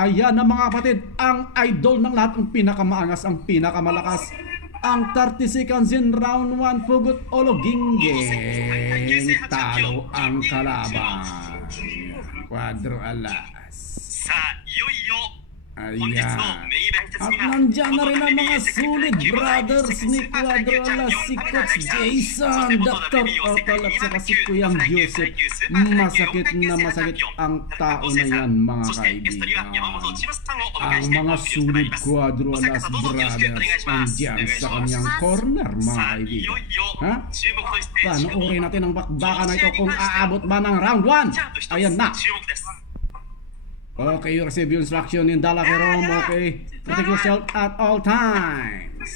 Ayan na mga kapatid, ang idol ng lahat, ang pinakamaangas, ang pinakamalakas, ang 30 seconds in round 1, Pugot Olo Gingging. Talo ang kalaban. Quadro alas. Ayan. At nandyan na rin ang mga sulit brothers ni Quadro alas, si Coach Jason, Dr. Otal at saka si Kuyang Joseph. Masakit na masakit ang tao na yan mga kaibigan. Ang mga sulit Quadro alas brothers andyan sa kanyang corner mga kaibigan. Ha? Panoorin natin ang bakbakan na ito kung aabot ba ng round 1. Ayan na. Okay, you receive your instruction in Dala Kerom. Okay, protect yourself at all times.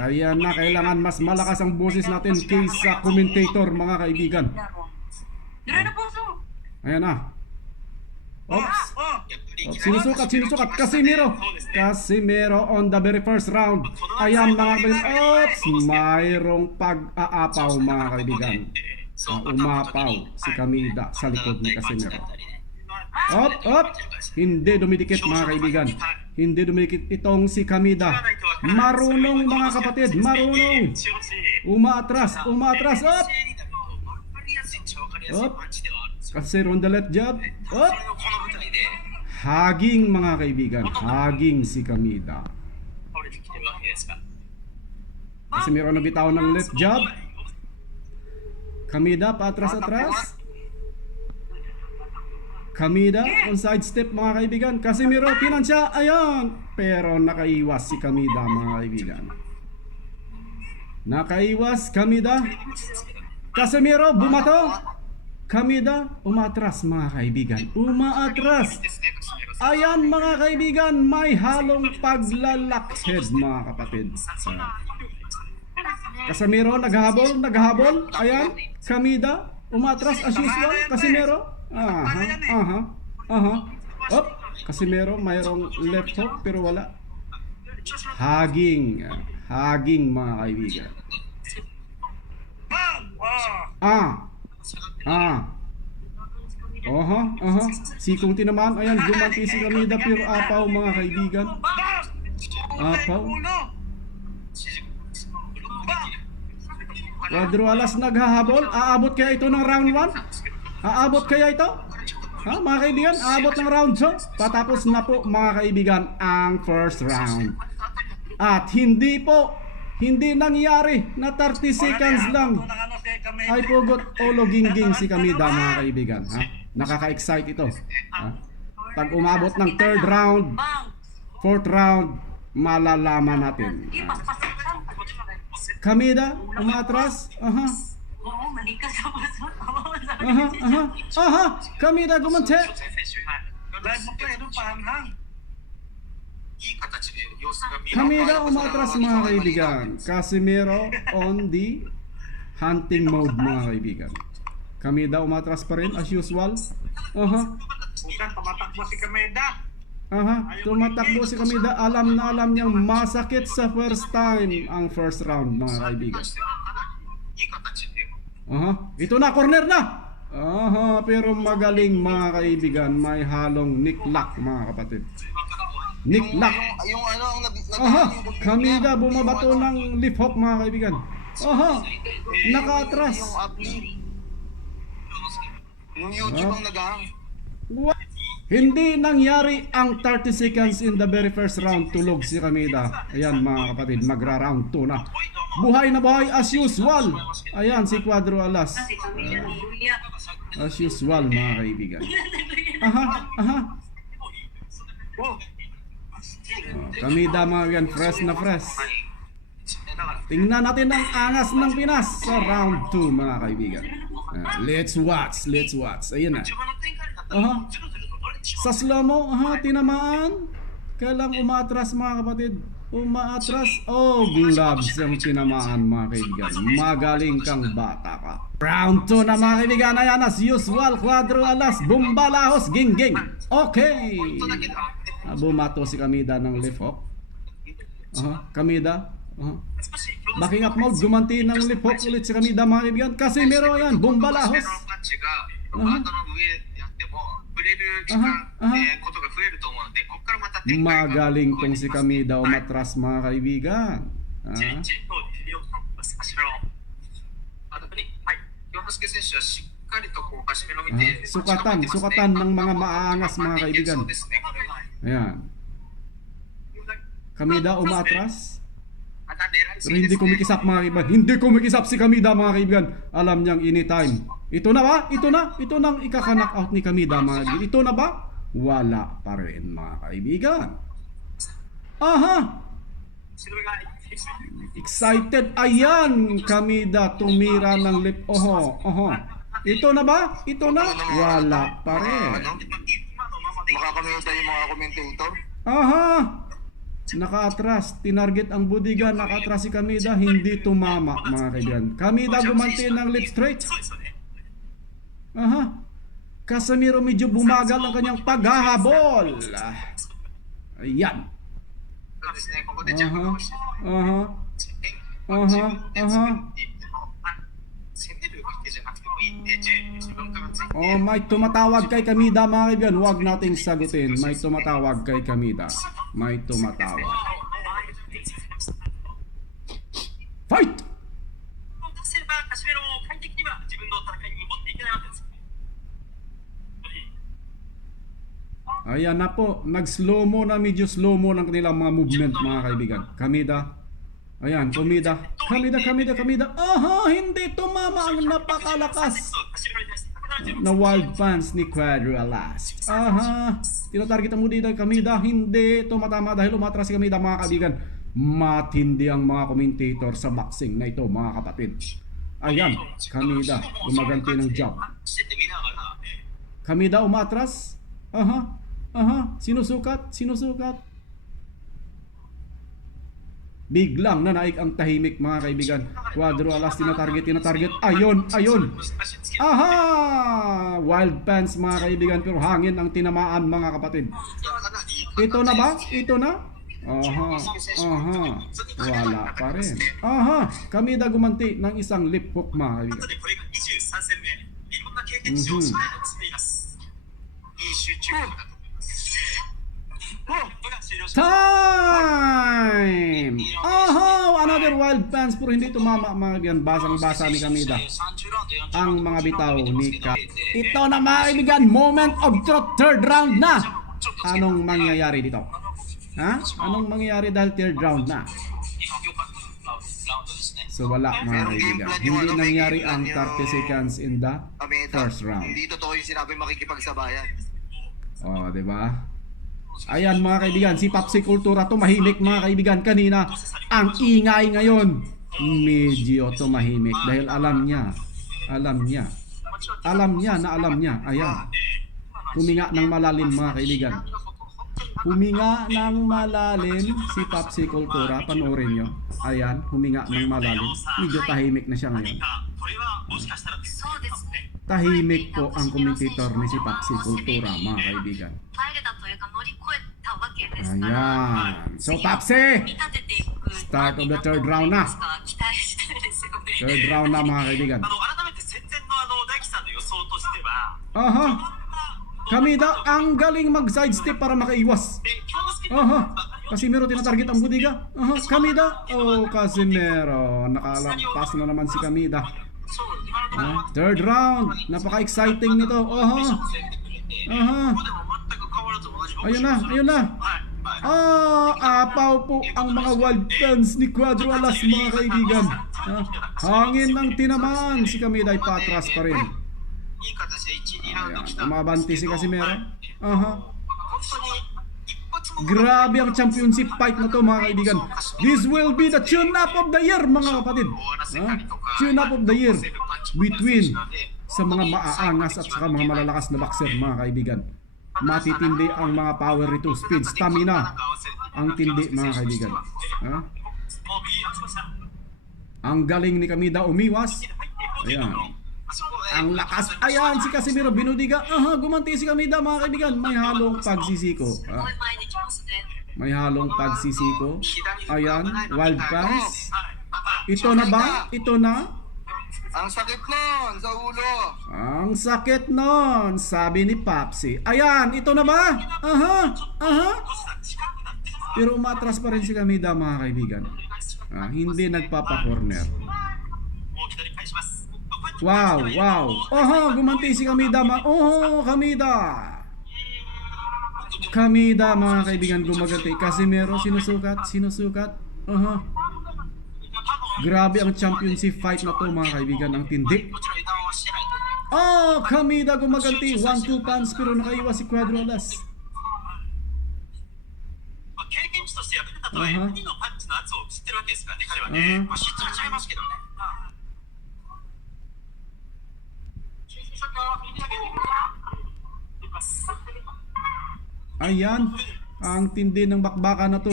Ayan na, kailangan mas malakas ang boses natin kaysa commentator mga kaibigan. Ayan na. Oops. Sinusukat. Casimiro on the very first round. Ayan mga kaibigan. Oops, mayroong pag-aapaw mga kaibigan. Umapaw si Kamida sa likod ni Casimiro. Op! Hindi dumidikit mga kaibigan. Hindi dumidikit itong si Kamida. Marunong mga kapatid, marunong. Umaatras. Op! Kasi on the left jab. Op! Haging mga kaibigan. Haging si Kamida. Casimiro nabitaw ng left jab. Kamida paatras-atras. Kamida on side step mga kaibigan. Casimiro tinansya. Ayan. Pero nakaiwas si Kamida mga kaibigan. Nakaiwas Kamida. Casimiro bumato. Kamida umatras mga kaibigan. Umaatras. Ayan mga kaibigan. May halong paglalakhead mga kapatid. Casimiro naghahabol. Ayan, Kamida umatras as usual. Casimiro. Op, Casimiro mayroong left hook pero wala. Haging mga kaibigan. Sikong tinamaan. Ayan, gumanti si Kamida pero apaw mga kaibigan. Apaw. Quadro alas naghahabol. Aabot kaya ito ng round 1? Aabot kaya ito? Ha mga kaibigan? Aabot ng round 2? Patapos na po mga kaibigan ang first round. At hindi nangyari na 30 seconds lang ay Pugot Olo Gingging si Kamida mga kaibigan. Ha? Nakaka-excite ito. Ha? Pag umabot ng third round, fourth round, malalaman natin. Kamida umatras. Kamida gumante. Kamida umatras mga kaibigan. Casimiro on the hunting mode mga kaibigan. Kamida umatras pa rin as usual. Bukan tumatakbo si Kamida. Tumatakbo si Kamida. Alam na alam niyang masakit sa first time ang first round mga kaibigan. Ito na, corner na. Pero magaling mga kaibigan. May halong nick-lock mga kapatid. Nick-lock. Kamida bumabato ng left hook mga kaibigan. Naka-atras. Yung YouTube ang nagahang. Hindi nangyari ang 30 seconds in the very first round. Tulog si Kamida. Ayan mga kapatid, magra-round 2 na. Buhay na buhay as usual. Ayan si Quadro alas. As usual mga kaibigan. Kamida mga kaibigan, fresh na fresh. Tingnan natin ang angas ng Pinas sa round 2 mga kaibigan. Let's watch. Ayan na. Sa slow-mo, tinamaan. Kailang umatras mga kapatid. Umaatras. Gloves ang tinamaan mga kaibigan. Magaling kang bata ka. Round 2 na mga kaibigan. Ayan as usual. Quadro alas. Bumbalahos. Gingging. Okay. Bumato si Kamida ng left hook. Kamida. Backing up mode. Gumanti ng left hook ulit si Kamida mga kaibigan. Casimiro yan. Bumbalahos. ガードの上やっても、触れる時間、ことが増えると思うので、ここからまた展開が Magaling tong si Kamida umatras mga kaibigan. じっと足のあとに、はい、洋之介選手はしっかりとこう足の見て、Sukatan ng mga maaangas mga kaibigan. そうですね、これは。 Ayan. Kamida umatras. また狙いす Pero ぎで hindi すね。 kumikisap mga kaibigan. Hindi kumikisap si Kamida mga kaibigan. Alam niyang anytime. Ito na ba? Ito na? Ito nang ikaka-knock out ni Kamida mga kaibigan. Ito na ba? Wala pa rin mga kaibigan. Aha! それが Excited. Ayan! Kamida tumira ng lip. Oho. Oho. Ito na ba? Ito na? Wala pa rin. 今のままで Makakamita yung mga commentator. Aha! Naka-atras, tinarget ang budiga, naka-atras si Kamida, hindi tumama mga kaibigan. Kamida gumanti ng lip straight. そうですよね。 Aha. Casemiro medyo bumagal ang kanyang paghahabol. Ayan. そうですね、ここでジャンプ Aha. をして、 Aha. Aha. Aha. 攻めるわけじゃなくてもいいんで、自分からついて Oh, may tumatawag kay Kamida mga kaibigan. Huwag nating sagutin. May tumatawag kay Kamida. May tumatawag. Fight! 出せば、カシメロも快適には自分の戦いに持っていけないわけです。 Ayan na po, nag-slow-mo na, medyo slow-mo ng kanilang mga movement mga kaibigan. Kamida. Ayan, Kamida. Kamida. Aha, hindi tumama ang napakalakas カシメロに対して170 na wild fans ni Quadro Alas. Aha, tinatarget ang muli ng Kamida. Hindi tumatama dahil umatras si Kamida mga kaibigan. Matindi ang mga commentator sa boxing na ito mga kapatid. Ayan, Kamida, gumaganti ng jab. してて見ながら、 Kamida umatras. Aha. Sinusukat. Biglang nanaig ang tahimik mga kaibigan. Quadro Alas tinatarget. Ayun. 足つけ Aha! Wild fans mga kaibigan, pero hangin ang tinamaan mga kapatid. かなり Ito na ba? Ito na? Aha. Wala pa rin. Aha. Kamida gumanti ng isang lip hook mga 後 kaibigan. でこれが23戦目、いろんな経験値をしっかりと積んでいます。いい集中力だと思います。これが終了しました。 Time! Aha! Another wild fans, pero hindi tumama mga kaibigan. Basang-basa ni Kamida 30ラウンド40ang mga bitaw ni Ka. Ito na mga kaibigan, moment of truth, third round na. Anong mangyayari dito? Ha? Anong mangyayari dahil third round na? 今良かったラウンドですね。 So wala mga kaibigan. Hindi nangyari ang 30 seconds in the Kamita. first round. Hindi totoo yung sinabi makikipagsabayan. Oh, di ba? Ayan mga kaibigan, si Papsi Kultura tumahimik mga kaibigan kanina. Ang ingay ngayon, medyo tumahimik dahil alam niya. Ayan. Huminga ng malalim mga kaibigan. Huminga ng malalim si Papsi Kultura. Panoorin nyo. Ayan, huminga ng malalim. Medyo tahimik na siya ngayon. これはもしかしたらそうですね。 Tahimik po ang commentator ni si Papsi Kultura mga kaibigan. 耐えれたというか乗り越えたわけですから Ayan. So Papsi, 見立てていく Start of the third round na. 期待したいですよね third round na mga kaibigan. 改めて戦前の大樹さんの予想としては、 Aha. Kamida ang galing mag-sidestep para makaiwas. で京之介 Aha. Casemiro tinatarget ang budiga. Aha. Kamida. Oh, Casemiro. Nakalampas na naman si Kamida. そう今のところ Third round. Napaka-exciting nito. Aha. ここ Aha. でも全く変わらず同じ Ayun na. はいはい。 Apaw po ang mga wild fans ni Quadro Alas mga kaibigan. Hangin ng tinamaan. Si Kamida ay patras pa rin. いい形で1、2ラウンド Ayan. 来た。 Umabanti si Casemiro. Aha. 本当に一発も Grabe ang championship fight na to mga kaibigan. This will be the tune-up of the year mga kapatid. Tune-up of the year between sa mga maaangas at saka mga malalakas na boxer mga kaibigan. Matitindi ang mga power rito, speed, stamina. Ang tindi mga kaibigan. Ha? Ang galing ni Kamida umiwas. Ayan. Ang lakas. Ayan si Casemiro binudiga. Aha, gumanti si Kamida mga kaibigan. May halong pagsisiko. すごい前に来ますね May halong pagsisiko. Ayan, wild pass. Ito na ba? Ito na? Ang sakit nun sa ulo. Ang sakit nun, sabi ni Papsi. Ayan, ito na ba? Aha, aha. Pero umatras pa rin si Kamida, mga kaibigan. Hindi nagpapa-corner. もう左返します。 Wow, wow. Oho, gumanti si Kamida. Oho, Kamida. Kamida, mga kaibigan, gumaganti. Casimero, sinusukat. Oho. Grabe ang championship fight na to, mga kaibigan. Ang tindi. もちろん油断はしてないと。 Oh, Kamida gumaganti. 1-2 punch pero nakaiwas si Cuadrolas. まあ経験値として敗れたとはいえ、2のパンチの圧を知ってるわけですからね、彼はね。まあ質は違いますけどね。Ayan, ang tindi ng bakbaka na to.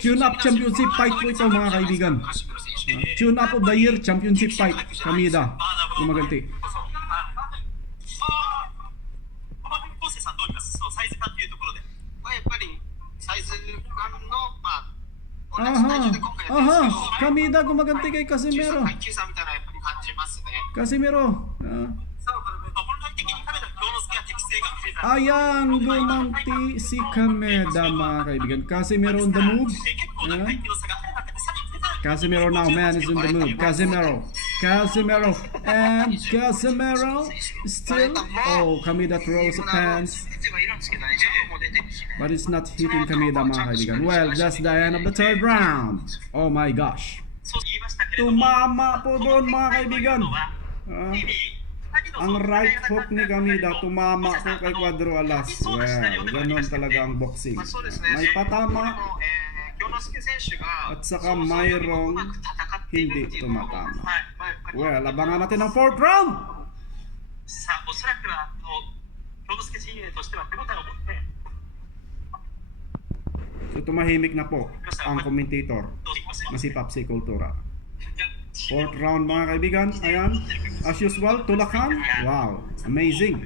Tune Up Championship fight po ito, mga kaibigan. Tune Up of the Year Championship fight. Kamida, gumaganti. 昴生さんどう見ます？そうサイズ感というところで。まあやっぱりサイズ感のまあ同じ Aha, 体重で今回やってるん aha. ですけど、 Kamida gumaganti kay 93 Casimero. 階級差みたいなやっぱり感じますね。 Casimero. 本来的に彼の京之介は適性が増えた。 Ayan, gumanti si Kameda, mga kaibigan. Casimero on the move. 結構な階級の差がある中でさらに出たら Casimero now, man, is on the move. Casimero. And Casimero still. Oh, Kamida throws a punch. 出てはいるんですけどね、ジャブも出てるしね。 But it's not hitting Kamida, mga kaibigan. Well, that's the end of the third round. Oh my gosh. そう言いましたけれども、 Tumama po doon, mga kaibigan. Ang right hook ni Kamida, tumama po kay Cuadro Alas. Well, ganon talaga ang boxing. まあそうですね。 May patama 京之介選手が at saka mayroong うまく戦っているっていうのも、 hindi tumatama. はいまあやっぱり Well, abangan natin ang fourth round. さあおそらくは京之介陣営としては手応えを持って So, tumahimik na po ang commentator どうしますよ。 na si Papsi Cultura. Fourth round, mga kaibigan. Ayan. As usual, tulakan. Wow. Amazing.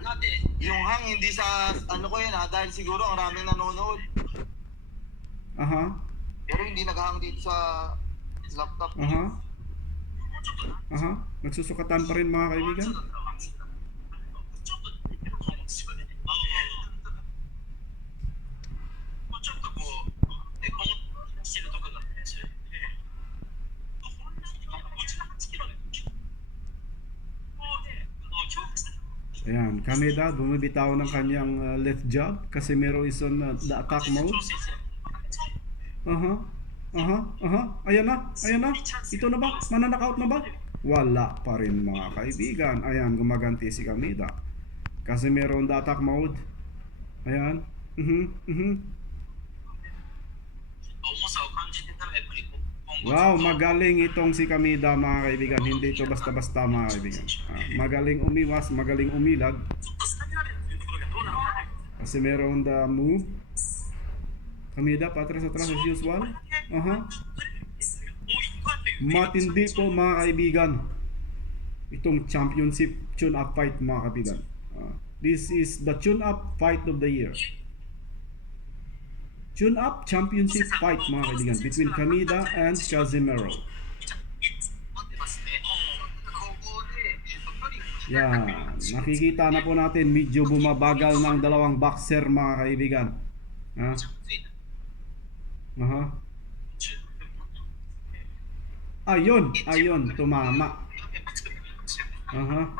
なんでyung hang hindi sa ano ko yan ha, dahil siguro ang raming nanonood. Aha. Pero hindi naghahang dito sa laptop. Aha. Aha. Nagsusukatan pa rin, mga kaibigan. ちょっとこう、ね、こもしてるところがね、それで、本来的には58キロで、こうね、強化した。 Ayan. Kameda, bumibitaw ng kanyang left jab. Casimero is on the attack mode. 挑戦してる。 Aha. Aha. Aha. Ayan na. Ayan na. Ito na ba? Mananakaut na ba? Wala pa rin, mga kaibigan. Ayan, gumaganti si Kameda. Casimero on the attack mode. Ayan. 重さを感じてたらやっぱり今後 Wow, magaling itong si Kameda, mga kaibigan. Hindi ito basta-basta, mga kaibigan. Magaling umiwas, magaling umilag. ちょっとスタミナ面というところがどうなのか。 Casimero on the move. Kameda, patras-atras as usual. Aha. Matindi po, mga kaibigan. Itong championship tune-up fight, mga kaibigan. This is the tune-up fight of the year. Tune-up championship fight, mga kaibigan, between Kameda and Casimero. 待ってますね。高校で、距離 Yan, nakikita na po natin medyo bumabagal ng dalawang boxer, mga kaibigan. Ha? Aha. Ayun, tumama. Aha.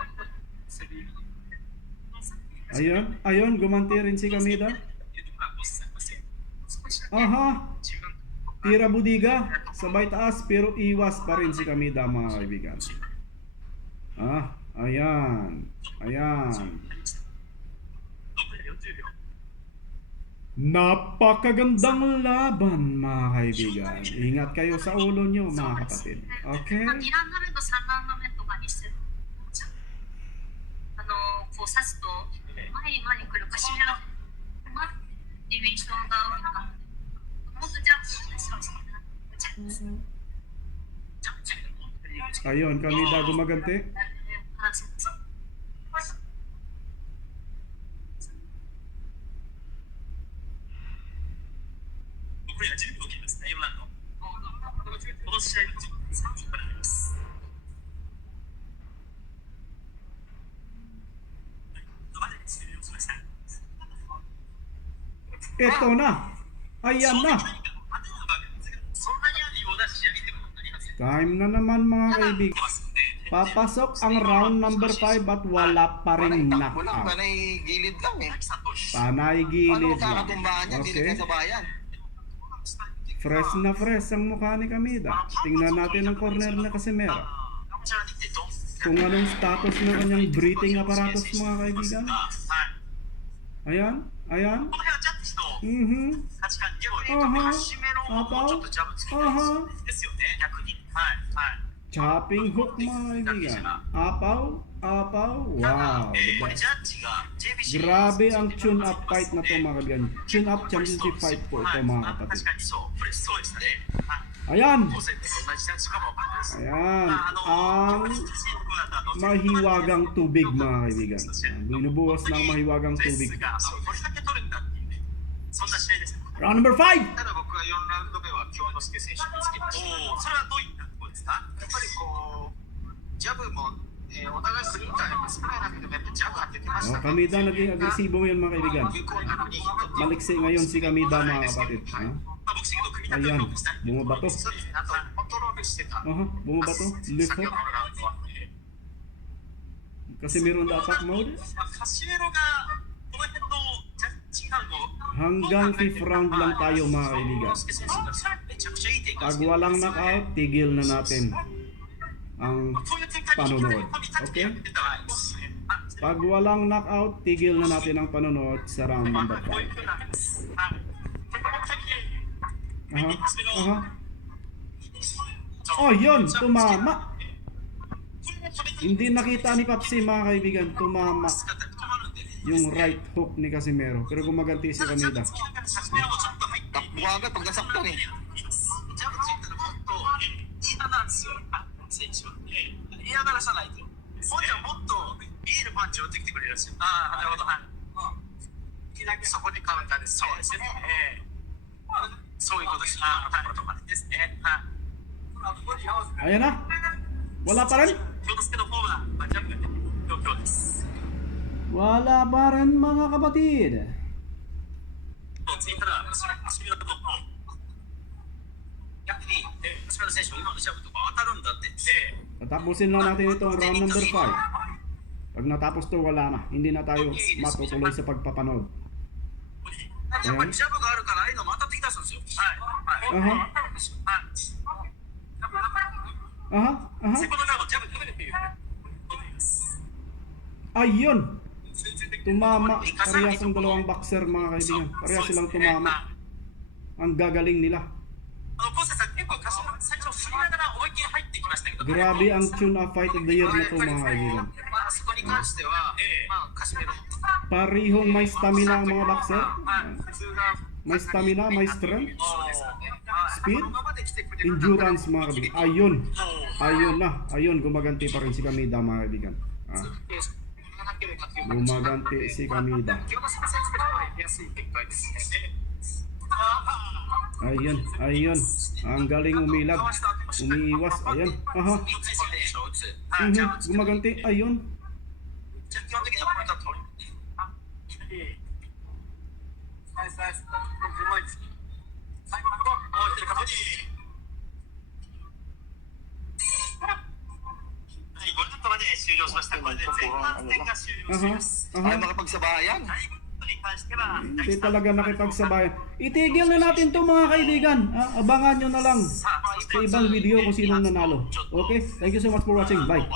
Ayun, gumanti rin si Kameda. Aha. Tira budiga, sabay taas pero iwas pa rin si Kameda, mga kaibigan. Ayan. Napakagandang laban, mga kaibigan. Ingat kayo sa ulo nyo, mga kapatid. Okay? まあ、2ラウンド目と3ラウンド目とかにするこう刺すと前に来るかしめらっていう印象が多いのがもっとジャンプしましたね。 Ayun, Kameda gumaganti. Ito na. Ayan na. そんなにあるような試合でもありません。 Time na naman mga kaibigan. ますので、 Papasok ang round number 5 at wala pa rin Takbo lang, knockout. panay gilid lang eh. さんと一緒 Panay Ano gilid lang. kakatumbahan yan, Okay. gilid ka sa bayan. Fresh na fresh ang mukha ni Kamida. Tingnan natin ang corner na Casimero. こちらにてどん Kung anong status ng kanyang breathing apparatus mga kaibigan. はい。 Ayan, ayan. この辺はジャッジの Mhm. 価値観にも、あはカシメロももうちょっとジャブつけてあはですよね、逆に。はい、はい。 Chopping hook mga kaibigan. Apaw, apaw. Wow, the これ best. ジャッジが JBC Grabe ang tune-up fight na to mga kaibigan. Tune-up championship fight po ito mga 確 kapatid. かにそう、プレスそうですね。はい。 Ayan, 高専で同じジャッジかもわかんないです。 ayan. あ Ang の、mahiwagang tubig mga kaibigan. Binubuhos ng mahiwagang レ tubig. スがそうこれだけ取るんだっていうね、そんな試合です。 Round number 5! ただ僕は4ラウンド目は京之介選手につけました。おお、それはどういったところですか？やっぱりこう、ジャブも、お互いスリーターやっぱ少ない中でもやっぱジャブ当ててまし Oh, た。 Kamida naging agresibo ngayon mga kaibigan. 有効なのにヒットっていう Maliksi ngayon si Kamida mga kapatid. Ha? まあ、ボクシングの組み立てを Ayan, 評価したい。 bumabato. そうですね、あとコントロールしてた。 Aha, bumabato. Lift 先ほど hook. のラウンドは。 Kasi meron na attack mode. まあ、カシメロがこの辺のジャッジ感を Hanggang 5th round lang tayo mga kaibigan. 京之介選手がめちゃくちゃいい展開 Pag walang knockout, tigil na natin ang そういう展開に panonood. 組み立ててやってたらいいですね。あ Pag walang knockout, tigil na natin ang panonood sa round number 5. こういう風なんです。はい。でこの先 Aha, aha. Oh, yun! Tumama! Hindi nakita ni Papsi mga kaibigan, tumama yung right hook ni Casimero. Pero gumaganti si Kamida. Takbo agad pag nasaktan eh. ジャブついたらもっと嫌なんですよ、選手は。嫌がらさないと。本人はもっと見えるパンチを打ってきてくれるんですよ。ああ、なるほど、はい。いきなりそこでカウンターです。そうですね。そういうことです。ああ、ところとかですね。はい。 Ayan na! Wala pa rin! 京之介の方は、ジャブがね、状況です。 Wala pa rin mga kapatid! ついたら、橋本の方。逆に、橋本選手も今のジャブとか当たるんだって言って、 Tatapusin lang natin itong round number 5. Pag natapos to, wala na. Hindi na tayo matutuloy sa pagpapanood. やっぱりジャブがあるから、ああいうのも当たってきたんですよ。はい。はい。はい。 Aha, aha. セコンドガードジャブっていう。 Ayun! Tumama. Parehas ang dalawang boxer mga kaibigan. Parehas silang tumama. Ang gagaling nila. コーセさん、結構最初振りながら思いっきり入ってきましたけど、 Grabe ang tune-up fight of the year na to mga kaibigan. まあそこに関しては、まあカシメロ Parihong may stamina ang mga boxer. 普通が May stamina, may strength, そうですよね。 speed, このままで来てくれる endurance mga kaibigan. Ayun! Ayun na. Ayun, gumaganti pa rin si Kamida mga kaibigan. Ah, gumaganti si Kamida. 清之介選手とはやりやすい展開ですね。 Ayun, ayun. Ang galing umilag. Umiiwas. Ayan. Aha. Gumaganti. Ayun. 基本的にはポイントは取る。ナイスナイス。最後のところ、おい、てるか、はい、5セットまで終了しました。これで前半戦が終了し Aha. ます。 Ay Aha. makapagsabayan. 第5セットに関しては、 Hindi talaga nakipagsabayan. Itigil na natin to mga kaibigan. Ah, abangan nyo na lang sa ibang video kung sinong nanalo. Okay? Thank you so much for watching. Bye.